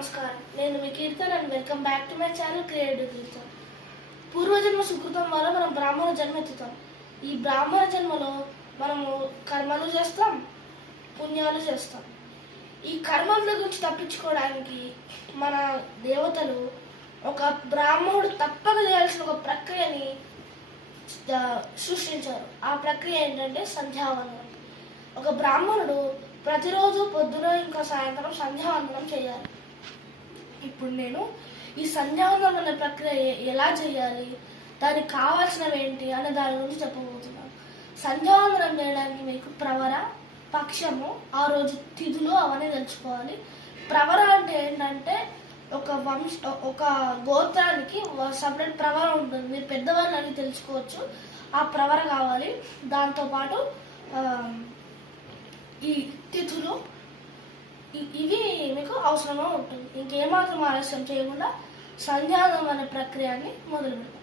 నమస్కారం. నేను మీ Keerthan and welcome back to my channel Creative Keerthan. పూర్వజన్మ సుకృతం వల్ల మనం బ్రాహ్మణ జన్మ ఎత్తుతాం. ఈ బ్రాహ్మణ జన్మలో మనము కర్మలు చేస్తాం పుణ్యాలు చేస్తాం. ఈ కర్మల గురించి తప్పించుకోవడానికి మన దేవతలు ఒక బ్రాహ్మణుడు తప్పక చేయాల్సిన ఒక ప్రక్రియని సృష్టించారు. ఆ ప్రక్రియ ఏంటంటే సంధ్యావందనం. ఒక బ్రాహ్మణుడు ప్రతిరోజు పొద్దున ఇంకా సాయంత్రం సంధ్యావందనం చేయాలి. ఇప్పుడు నేను ఈ సంధ్యావందనం అనే ప్రక్రియ ఎలా చేయాలి? దానికి కావాల్సినవి ఏంటి? అనే దాని గురించి చెప్పబోతున్నాను. సంధ్యావందనం చేయడానికి మీకు ప్రవర పక్షము ఆ రోజు తిథులు అవన్నీ తెలుసుకోవాలి. ప్రవర అంటే ఏంటంటే ఒక వంశ ఒక గోత్రానికి సపరేట్ ప్రవర ఉంటుంది. మీరు పెద్దవాళ్ళు అని తెలుసుకోవచ్చు. ఆ ప్రవర కావాలి. దాంతోపాటు ఈ తిథులు ఇవి మీకు అవసరంగా ఉంటుంది. ఇంకేమాత్రం ఆలస్యం చేయకుండా సంధ్యానం అనే ప్రక్రియని మొదలు పెడతాం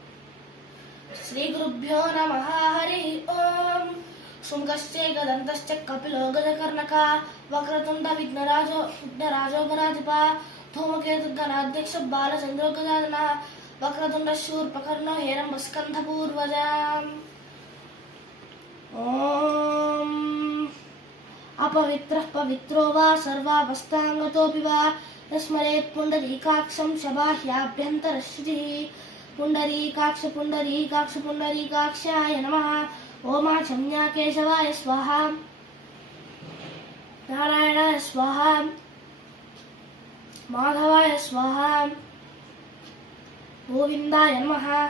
శ్రీ గురుభ్యో నమ హరి ఓం. శృంగశ్చే గదంతశ్చ కపిలో గజకర్ణక వక్రతుండ విఘ్నరాజో విఘ్నరాజో గణాధిప ధూమకేతు గణాధ్యక్ష బాలచంద్రో గజానన వక్రతుండ శూర్పకర్ణ హేరంబ స్కంధ ఓం. अपवित्रः पवित्रो वा सर्वावस्थाङ्गतोऽपि वा यस्मरेत् पुण्डरीकाक्षं शबाह्याभ्यन्तरश्रुतिः। पुण्डरीकाक्ष पुण्डरीकाक्ष पुण्डरीकाक्षाय नमः ओमाचम्या केशवाय स्वाहा। नारायणाय स्वाहा। माधवाय स्वाहा। गोविन्दाय नमः।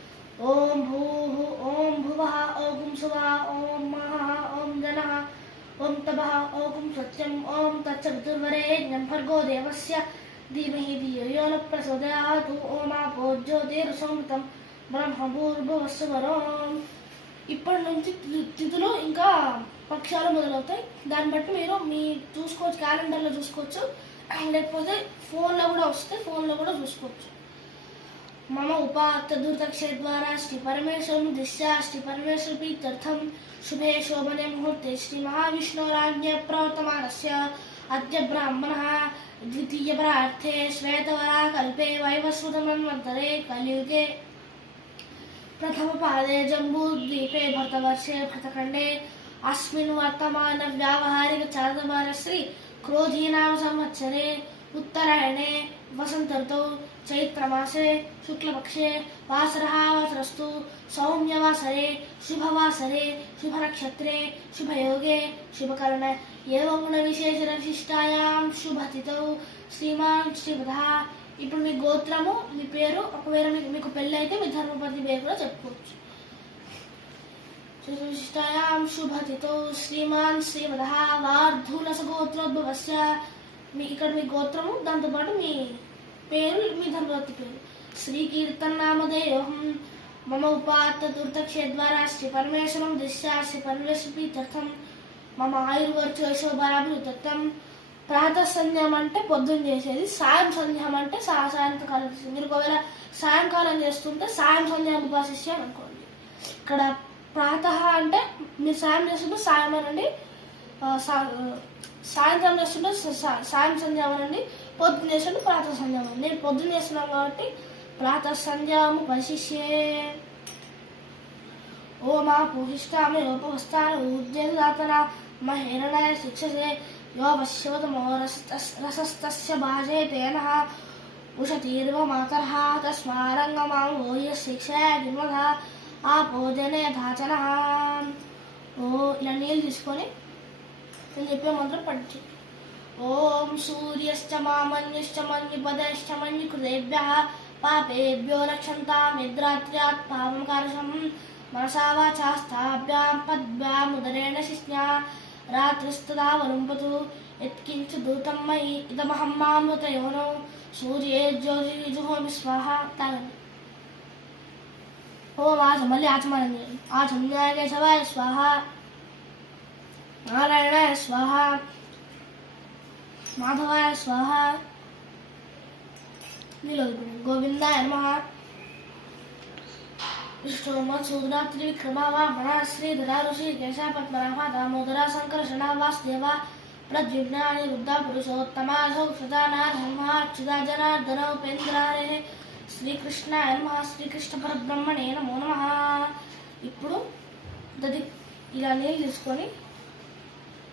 ఓం భూ ఓం భువ ఓం శువ ఓం మహ ఓం జన ఓం తప ఓం సత్యం ఓం తచ్చతుర్వరేణ్యం భర్గో దేవస్ ధీమహి ధియో న ప్రచోదయాతు ఓమాపో జ్యోతిర్సంతం బ్రహ్మభూర్భువస్వరం ఇప్పటి నుంచి తిథులు ఇంకా పక్షాలు మొదలవుతాయి. దాన్ని బట్టి మీరు మీ చూసుకోవచ్చు క్యాలెండర్లో చూసుకోవచ్చు. లేకపోతే ఫోన్లో కూడా వస్తే ఫోన్లో కూడా చూసుకోవచ్చు. मम उपात्तदूतक्षेद्वारा श्रीपरमेश्वरं दिश्या श्रीपरमेश्वरपीत्यर्थं शुभे शोभने मुहूर्ते श्रीमहाविष्णोराज्ञप्रवर्तमानस्य अद्य ब्राह्मणः द्वितीयपरार्थे श्वेतवराकल्पे वैवस्वतमन्वन्तरे कलियुगे प्रथमपादे जम्बूद्वीपे भरतवर्षे भरतखण्डे अस्मिन् वर्तमानव्यावहारिकचालमानश्री क्रोधीना संवत्सरे उत्तरायणे वसन्तर्तौ చైత్రమాసే శుక్లపక్షే వాసరः వాసరస్తు సౌమ్యవాసరే శుభవాసరే శుభనక్షత్రే శుభయోగే శుభకరణ ఏవం గుణవిశేషరవిశిష్టాయాం శుభతిథౌ శ్రీమాన్ శ్రీమధ ఇప్పుడు మీ గోత్రము మీ పేరు ఒకవేళ మీకు మీకు పెళ్ళి అయితే మీ ధర్మపతి పేరు కూడా చెప్పుకోవచ్చు. విశిష్టాయాం శుభతిథౌ శ్రీమాన్ శ్రీమధ వార్ధూలస గోత్రోద్భవస్య మీ ఇక్కడ మీ గోత్రము దాంతోపాటు మీ పేరు మీ ధర్మపతి పేరు. శ్రీ కీర్తన్ నామధేయోహం మమ ఉపాత్త దుర్తక్షేద్వారా శ్రీ పరమేశ్వరం దిశా శ్రీ పరమేశ్వరి ప్రీత్యర్థం మమ ఆయుర్వర్చోషోభాభివృత్తం ప్రాతః సంధ్యం అంటే పొద్దున్న చేసేది సాయం సంధ్యం అంటే సా సాయంకాలం మీరు ఒకవేళ సాయంకాలం చేస్తుంటే సాయం సంధ్యాన్ని ఉపాసిస్తే అనుకోండి. ఇక్కడ ప్రాతః అంటే మీరు సాయం చేస్తుంటే సాయం అనండి. సాయంత్రం చేస్తుంటే సాయం సంధ్యం అనండి. పొద్దున్న చేస్తుంటే ప్రాతః సంధ్యం నేను పొద్దున్న చేస్తున్నాం కాబట్టి ప్రాతః సంధ్యాము పరిశిష్యే. ఓమా పూహిష్టామి లోపవస్థాన ఉద్యోగదాతన హిరణయ శిక్షసే. యో పశ్యవతమో రసస్తస్య భాజే తేన ఉషతీర్వ మాతరః తస్మారంగమాం ఓయ శిక్షయ కిమధ ఆ భోజనే ధాచన ఓ ఇలా నీళ్ళు తీసుకొని నేను చెప్పే మంత్రం పఠించు. ओम सूर्यश्च मामन्यश्च मन्युपदश्च मन्युकृतेभ्यः पापेभ्यो रक्षन्तामिद्रात्र्यात् पापमकारशं मनसा वाचास्थाभ्यां पद्भ्यामुदरेण शिष्ण्या रात्रिस्तदा वरुम्पतु यत्किञ्चिदूतं मयि इदमहं मामृतयो नो सूर्ये ज्योतिजुहोमि स्वाहा ओम आज मल्ले आचमरणीय आज हमने आगे सवाय स्वाहा। नारायण स्वाहा। నారాయణాయ స్వాహ. మాధవాయ స్వాహ నీలో గోవిందాయ నమ విష్ణుమత్సూదన త్రివిక్రమ వామన శ్రీధర ఋషి కేశ పద్మనాభ దామోదర సంకర్షణ వాసుదేవ ప్రద్యుజ్ఞాని రుద్ర పురుషోత్తమ సౌషధ నరసింహ అచ్యుత జనార్దన ఉపేంద్రారే శ్రీకృష్ణ నమ శ్రీకృష్ణ పరబ్రహ్మణే నమో నమ. ఇప్పుడు దది ఇలా నీళ్ళు తీసుకొని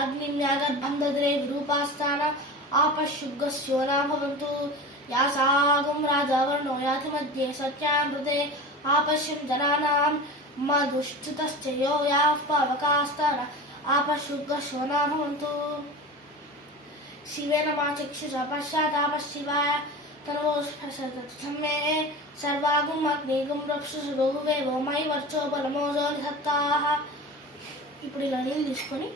अग्निम्यागर्भं दद्रे विरूपास्तान आपशुग्गस्यो न भवन्तु यासागुं राजावर्णो याति मध्ये सत्यामृते आपश्यं जनानां मधुश्चितश्च यो याः पावकास्तान आपशुग्गस्यो न भवन्तु शिवेन मा चक्षुषा पश्चादापशिवाय तनवोस्फसमे सर्वागुम् अग्निगुं रक्षुषु बहुवे మై వర్చో బలమోజో నిహత్తాః ఇప్పుడు ఇలా నీళ్ళు తీసుకొని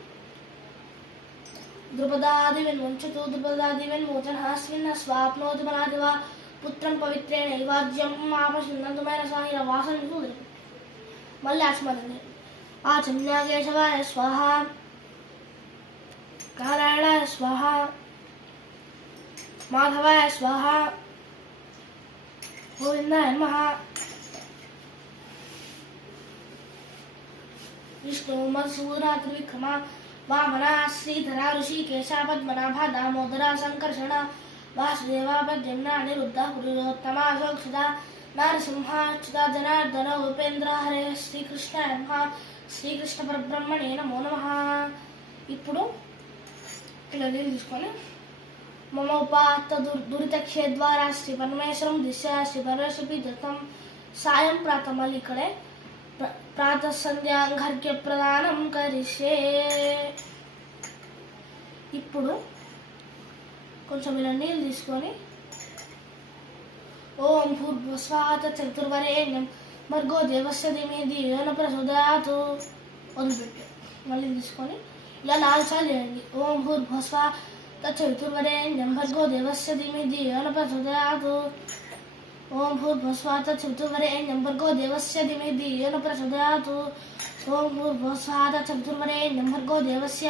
द्रुपदादिविन्वंशतो द्रुपदादिविन्मोचनः स्वाप्नोद्बलादिवा पुत्रं पवित्रेणैवाज्यम् आपशन्दन्तुमैरसाहिरवासनसूदि मल्ल्यास्मरणे आचन्याकेशवाय स्वाहा। नारायणाय स्वाहा। माधवाय स्वाहा। गोविन्दाय नमः। विष्णुमसूरात्रिविक्रमा స్వాహ వామన శ్రీధర ఋషికేశ పద్మనాభ దామోదర సంకర్షణ వాసుదేవ పద్యమ్న అనిరుద్ధ పురుషోత్తమ అశోక్షిత నరసింహాచ్యుత జనార్దన ఉపేంద్ర హరే శ్రీకృష్ణ నమ శ్రీకృష్ణ పరబ్రహ్మణే నమో నమ ఇప్పుడు ఇలా తీసుకొని మమ ఉపాత్త దురితక్షే ద్వారా శ్రీ పరమేశ్వరం దిశ శ్రీ పరమేశ్వరి దత్తం సాయం ప్రాత మళ్ళీ ఇక్కడే ప్రాత ప్రాతః ప్రదానం కరిష్యే ఇప్పుడు కొంచెం ఇలా నీళ్ళు తీసుకొని ఓం భూర్భుస్వాత చతుర్వరేణ్యం మర్గో దేవస్య ధీమే దివ్యోన ప్రచోదయాతు వదిలిపెట్టి మళ్ళీ తీసుకొని ఇలా నాలుగు సార్లు చేయండి. ఓం భూర్భుస్వ చతుర్వరేణ్యం మర్గో దేవస్య ధీమే దివ్యోన ప్రచోదయాతు ఓం భూర్భస్వాత తత్సవితుర్వరేణ్యం భర్గో దేవస్య ధీమే దివ్యోన ప్రచోదయాతు. ఓం భూర్భస్వాత తత్సవితుర్వరేణ్యం భర్గో దేవస్య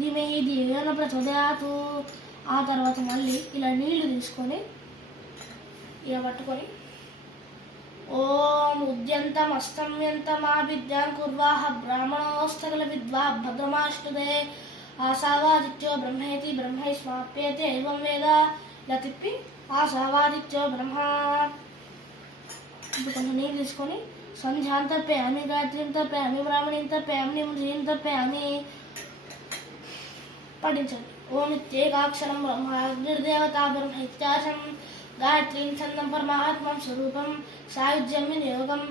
ధీమే దివ్యోన ప్రచోదయాతు. ఆ తర్వాత మళ్ళీ ఇలా నీళ్ళు తీసుకొని ఇలా పట్టుకొని ఓం ఉద్యంతం అస్తమ్యంతమా విద్యాం కుర్వాహ బ్రాహ్మణోస్తకల విద్వా భద్రమాష్టుదే ఆశావాదిత్యో బ్రహ్మేతి బ్రహ్మై స్మాప్యతే ఏం వేద ఇలా తిప్పి ఆశావాదిత్యో బ్రహ్మ. ఇప్పుడు కొంచెం నీళ్ళు తీసుకొని సంధ్యాం తర్పయామి గాయత్రీం తర్పయామి బ్రాహ్మణీం తర్పయామి నిమృజీం తర్పయామి పఠించండి. ఓం నిత్యేకాక్షరం బ్రహ్మ అగ్నిర్దేవత బ్రహ్మ ఇత్యాసం గాయత్రీం ఛందం పరమాత్మం స్వరూపం సాయుధ్యం వినియోగం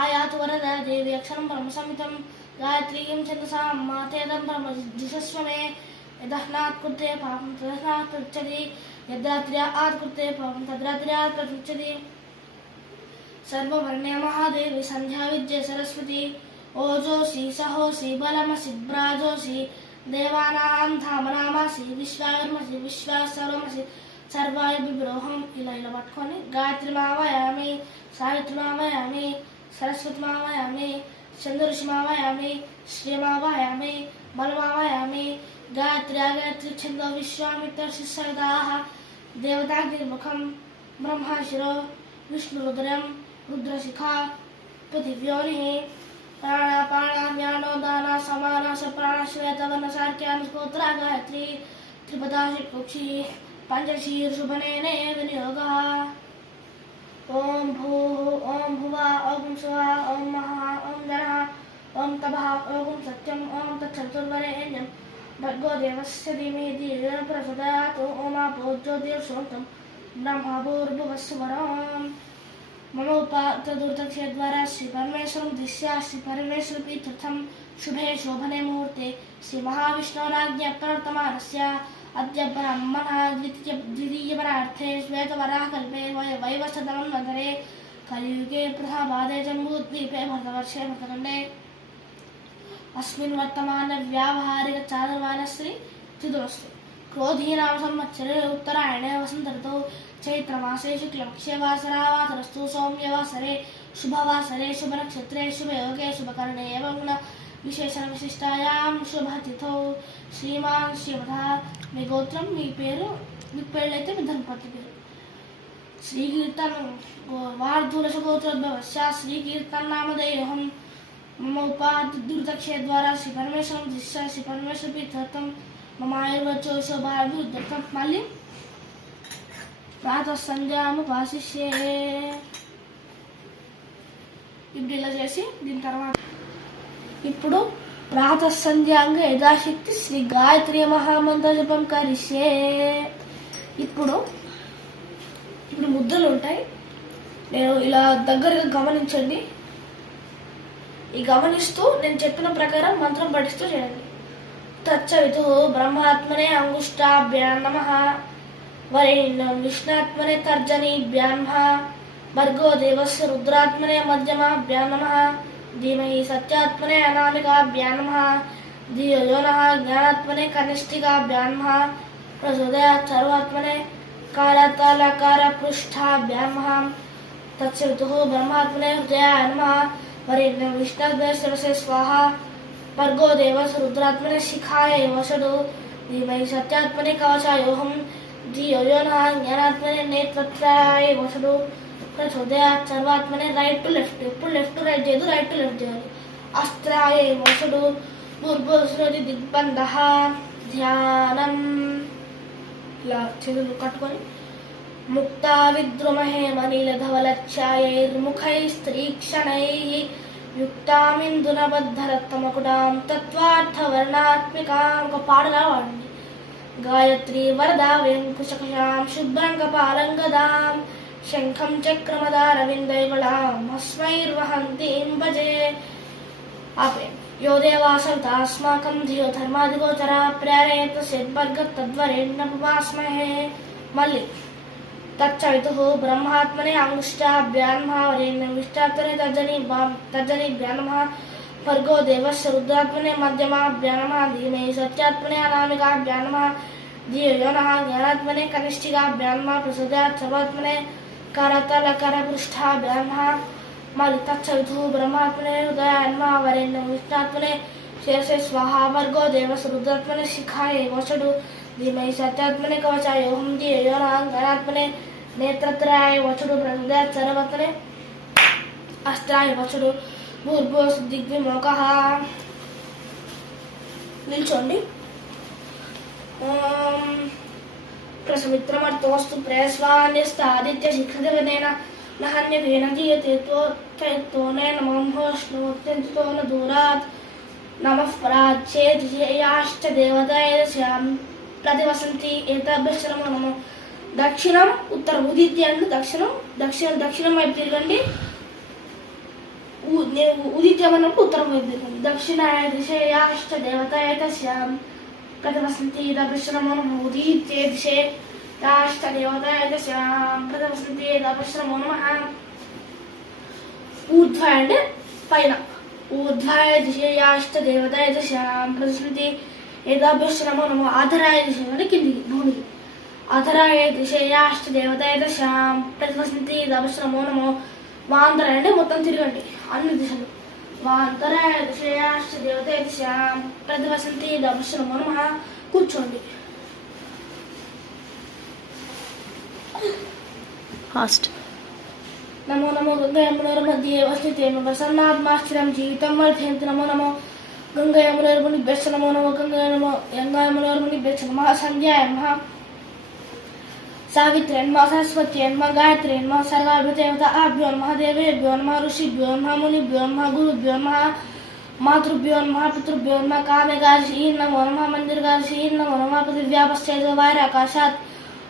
ఆయాతు వరద దేవి అక్షరం బ్రహ్మ సమితం గాయత్రీం ఛందసాం మాతేదం బ్రహ్మ దిశస్వమే యదహ్నాత్ కృతే పాపం తదహ్నాత్ పృచ్చతి యద్రాత్ర్యాత్ కృతే పాపం తద్రాత్ర్యాత్ పృచ్చతి సర్వవర్ణ్య మహాదేవి సంధ్యా విద్య సరస్వతి ఓజోసి సహోసి బలమసి బ్రాజోసి దేవానాం ధామనామాసి విశ్వాకర్మసి విశ్వాసరమసి సర్వాయ విబ్రోహం ఇలా ఇలా పట్టుకొని గాయత్రి మావయామి సావిత్రి మావయామి సరస్వతి మావయామి చంద్రుషి మావయామి శ్రీమావయామి మావయామి గాయత్రి గాయత్రి ఛందో విశ్వామిత్ర శిస్సవిదాః దేవతాగ్నిర్ముఖం బ్రహ్మశిరో విష్ణురుద్రం రుద్రశిఖా పృథివ్యోనిः ప్రాణాపాణాన్యానో దానా సమానాస ప్రాణశ్వేతవర్ణసార్క్యానుకోత్రా గాయత్రి త్రిపదాశి పక్షి పంచశీర్షుభనేనే వినియోగः ఓం భూ ఓం భువ ఓం శివ ఓం మహా ॐ तभाहुं ओम ॐ तच्छब्दुर्वरेण्यं भर्गो देवस्य धीमहि धीरेण प्रचोदयात् ओमापो ज्योतिर्षोन्तं ब्रह्मभूर्भुवस्वरम्। मम श्री श्रीपरमेश्वरं दिश्या श्रीपरमेश्वरपीतीर्थं शुभे शोभने मुहूर्ते श्रीमहाविष्णोराज्ञ प्रवर्तमानस्य अद्य ब्राह्मणः द्वितीय द्वितीयपरार्थे श्वेतवराहकल्पे वय वैवसतनं नगरे कलियुगे प्रथापादे जम्बूद्वीपे भरतवर्षे भरतखण्डे। अस्मिन् वर्तमानव्यावहारिकचादर्वानश्री त्रिदुरस्तु क्रोधीनां संवत्सरे उत्तरायणे वसन्तऋतौ चैत्रमासे शुक्लपक्षे वासरावासरस्तु सौम्यवासरे शुभवासरे शुभनक्षत्रे शुभयोगे शुभकर्णे एवं गुण విశేషణవిశిష్టాయాం శుభతిథౌ శ్రీమాన్ శివధ మీ గోత్రం మీ పేరు మీ పేర్లైతే మీ ధనపతి పేరు శ్రీకీర్తనం వార్ధూలశగోత్రోద్భవస్య శ్రీకీర్తన్ నామధేయోహం మమ ఉపాధిదక్షే ద్వారా శ్రీ పరమేశ్వరం దిశ శ్రీ పరమేశ్వర పీఠం మమ ఆయుర్వచో శోభాభివృద్ధం మళ్ళీ ప్రాతः సంధ్యాము భాషిష్యే ఇప్పుడు ఇలా చేసి దీని తర్వాత ఇప్పుడు ప్రాత సంధ్యాంగ యథాశక్తి శ్రీ గాయత్రి మహామంత్ర జపం కరిసే ఇప్పుడు ఇప్పుడు ముద్దలు ఉంటాయి. నేను ఇలా దగ్గరగా గమనించండి. ఈ గమనిస్తూ నేను చెప్పిన ప్రకారం మంత్రం పఠిస్తూ చేయండి. తచ్చవితు బ్రహ్మాత్మనే అంగుష్టాభ్యాం నమ. వరేణ్యం విష్ణాత్మనే తర్జనీభ్యాం భర్గో దేవస్య రుద్రాత్మనే మధ్యమాభ్యాం నమ. ధీమహి సత్యాత్మనే అనామికాభ్యాం నమ. ధియో యో జ్ఞానాత్మనే కనిష్ఠికాభ్యాం నమ. ప్రచోదయాత్ కారతాలకార పృష్ఠాభ్యాం నమ. బ్రహ్మాత్మనే హృదయాయ నమः. వరేణ్యం విష్ణాగ్నే స్వాహ భర్గో దేవస్ రుద్రాత్మనే శిఖాయ వసడు ధీమై సత్యాత్మనే కవచాయోహం ధియో యో జ్ఞానాత్మనే నేత్రత్రాయ వసడు ప్రచోదయాత్ సర్వాత్మనే రైట్ టు లెఫ్ట్ ఎప్పుడు లెఫ్ట్ టు రైట్ చేయదు రైట్ టు లెఫ్ట్ చేయాలి అస్త్రాయ వసడు పూర్వశ్రుతి దిగ్బంధ ధ్యానం ఇలా చేతులు కట్టుకొని ముక్తా విద్రుమహే విద్రుమహేమనీలధవలచ్ఛాయైర్ముఖైస్త్రీక్షణైः యుక్తామిందునబద్ధరత్నమకుటాం తత్వార్థవర్ణాత్మికాం ఒక పాడలా వాడండి గాయత్రి వరదా వెంకుశకషాం శుభ్రం కపాలం గదాం శంఖం చక్రమదారవిందైవళాం హస్మైర్వహంతీం భజే ఆపే యో దేవాసంతాస్మాకం ధియో ధర్మాదిగోచర ప్రేరయత సిద్భర్గ తద్వరేణ్యపుమాస్మహే మళ్ళీ తచ్చవితు బ్రహ్మాత్మనే అంగుష్టాభ్యాన్మహావరేణ్యం విష్టాత్మనే తర్జని తర్జని భ్యానమ భర్గో దేవస్య రుద్రాత్మనే మధ్యమాభ్యానమ ధీమే సత్యాత్మనే అనామికాభ్యానమ ధియో యో నః జ్ఞానాత్మనే కనిష్ఠికాభ్యానమ ప్రసుదాత్ సర్వాత్మనే కరతలకర పృష్ఠాభ్యానమ మళ్ళీ తచ్చవితు బ్రహ్మాత్మనే హృదయాన్మ వరేణ్యం విష్ణాత్మనే శిరసే స్వాహ భర్గో దేవస్య రుద్రాత్మనే శిఖాయ వసడు ధీమై సత్యాత్మనే కవచాయోహం ధియో నః జ్ఞానాత్మనే నేత్రత్రాయ వచుడు ప్రసుదాత్ సర్వత్మనే అస్త్రాయ వచుడు భూర్భువ దిగ్విమోక నిల్చోండి. ఓం. ప్రసమిత్రమర్థోస్తు ప్రేస్వాన్యస్తాదిత్య శిఖరవనేన నహన్యవేన దీయతే త్వత్తోనేన మహోష్ణోత్యంతితో దూరాత్. నమః ప్రాచ్యేయాశ్చ దేవతాయస్యాం ప్రతివసంతి ఏతాభ్యశ్రమో నమో. దక్షిణం ఉత్తరం ఉదిత్య దక్షిణం దక్షిణం దక్షిణం వైపు తిరగండి. నేను ఉదిత్యం అన్నప్పుడు ఉత్తరం వైపు తిరగండి. దక్షిణాయ దిశ దేవతాయ తస్యాం ప్రతివసంతి ఏతాభ్యశ్రమో నమో ఉదిత్యే దిశే యాశ్చ దేవతాయ తస్యాం ప్రతివసంతి ఏతాభ్యశ్రమో నమః ఊర్ధ్వాయ అంటే పైన. ఊర్ధ్వాయ దిశయాష్ట దేవతాయ దిశాం ప్రతిస్మృతి ఏదాభ్యశ్రమో నమో ఆధరాయ దిశ అంటే కిందికి భూమికి. అధరాయేతిశయాష్ట దేవతాయత శ్యాం ప్రతివసంతి నమో వాంతరాయండి మొత్తం తిరగండి. అన్ని దిశలు. వాంతరాయేతిశయాష్ట దేవతాయత శ్యాం ప్రతివసంతి నమ కూర్చోండి. ఫాస్ట్ నమో నమో గంగయమునర్మధ్యేవస్థితేమ ప్రసన్నాత్మాశ్చిరం జీవితం వర్ధయంతి నమో నమో. గంగయమునర్ముని బెచ్చ నమో నమో గంగయమునర్ముని బెచ్చ నమ. సంధ్యాయ మహా నమః ఋషిభ్యో నమః మునిభ్యో నమః గురుభ్యో నమః మాతృభ్యో నమః పితృభ్యో నమః కామేగార్షి నమో నమః మందిర్గార్షి నమో నమః పృథివ్యాపశ్చేదో వారాకాశాత్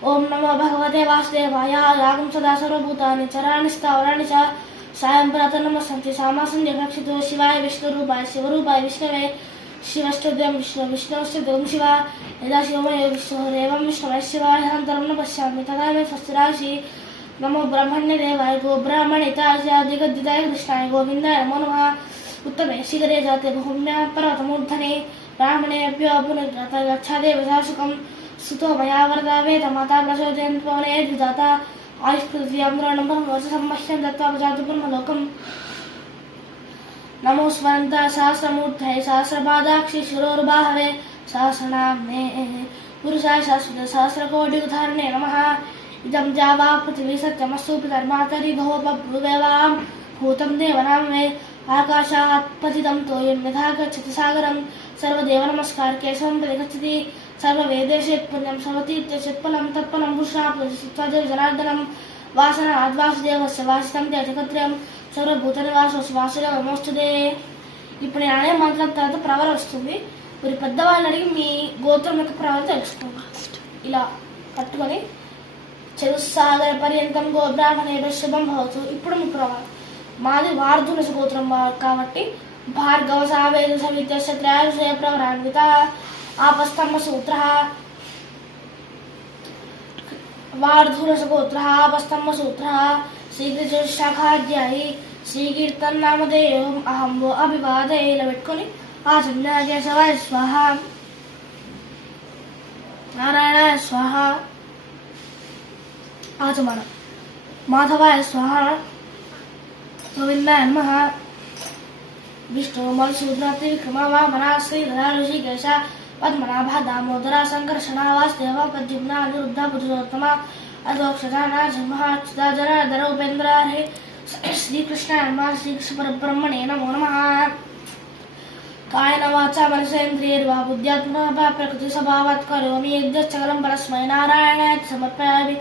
ఓం నమో భగవతే వాసుదేవాయ యాగం సదా సర్వభూతాన్ని చరాణి స్థావరాణి చ సాయం ప్రాతనమ సంతి సామాసం రక్షితో శివాయ విష్ణురూపాయ శివరూపాయ విష్ణవే शिवष्टोद्यं विष्णु विष्णुश्च ओं शिवा यदा शिवमय विष्णुरेवं विष्णवः शिवाय अनन्तरं न पश्यामि तदा मे स्वस्तिराशि नमो ब्रह्मण्यदेवाय गोब्राह्मणिताय दिगद्दिताय कृष्णाय गोविन्दाय नमो नमः उत्तमे शिखरे जाते बहुम्या पर्वतमूर्धने ब्राह्मणेभ्यो पुनर्गत गच्छादेव शासुकं सुतो मया वरदा वेदमाता प्रचोदयन् पवने द्विदाता आयुष्पृथिव्यां द्रोणं ब्रह्मवच सम्मह्यं दत्त्वा प्रजातु ब्रह्मलोकम् नमो स्मरन्ता सहस्रमूर्धये सहस्रपादाक्षि शिरोर्बाहवे सहस्रनाम्ने पुरुषाय शाश्वत सहस्रकोटिधारणे उदाहरणे नम। इदम जावा पृथ्वी सत्यमस्तु पितर्मातरि भवपभृगवां भूतं देवनाम्ने। वे आकाशात्पति तो यन्यथा गच्छति सागरं। सर्वदेवनमस्कार केशवं प्रतिगच्छति सर्ववेदेशे पुण्यं सर्वतीर्थक्षेत्फलं तत्फलं पुरुषा पुरुषित्वा जनार्दनं वासनाद्वासुदेवस्य वासितं ते जगत्रयम् జగత్రయం సర్వభూతనివాసోసి వాసుదేవమోస్తుదే ఇప్పుడు నేను అనే మంత్రం తర్వాత ప్రవర వస్తుంది. మీరు పెద్దవాళ్ళని అడిగి మీ గోత్రం యొక్క ప్రవర తెలుసుకోండి ఇలా పట్టుకొని చతుస్సాగర పర్యంతం గోబ్రాహ్మణ శుభం భవతు. ఇప్పుడు మీ ప్రవర మాది వార్ధుల గోత్రం కాబట్టి భార్గవ సావేద సవిత్యస్య త్రయాశయ ప్రవరాన్విత. ఆపస్తంభ సూత్ర. వార్ధురస గోత్ర ఆపస్తంభ సూత్ర. శ్రీకృష్ణాధ్యాయి శ్రీకీర్తన్ నామధేయం అహం వో అభివాదే ఇలా పెట్టుకొని ఆ కేశవాయ స్వాహ నారాయణాయ స్వాహ ఆచమన మాధవాయ స్వాహ గోవిందాయ నమః విష్ణు మధుసూదన త్రివిక్రమ వామన శ్రీధర ఋషికేశ పద్మనాభ దామోదర సంకర్షణ వాసుదేవ ప్రద్యుమ్న అనిరుద్ధ శ్రీకృష్ణ నమ శ్రీకృష్ణ పరబ్రహ్మణే నమో నమ. కాయన వాచ మనసేంద్రియర్వా బుద్ధ్యాత్మన ప్రకృతి స్వభావాత్ కరోమి యజ్ఞలం పరస్మై నారాయణ సమర్పయామి.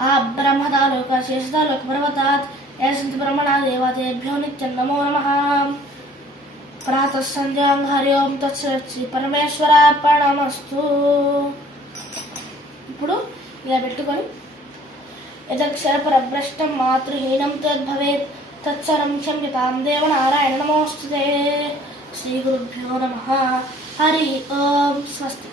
ఆ బ్రహ్మదాలోక శేషదాలోక పర్వతాత్ యశంతి బ్రహ్మణా దేవతేభ్యో నిత్యం నమో నమ. ప్రాతः సంధ్యాం హరి ఓం తత్సత్ పరమేశ్వరార్పణమస్తు. ఇప్పుడు ఇలా పెట్టుకొని యదక్షర పరభ్రష్టం మాతృహీనం తద్భవేత్ తత్సరం క్షమ్యతాం దేవ నారాయణ నమోస్తుతే శ్రీ గురుభ్యో నమ హరి ఓం స్వస్తి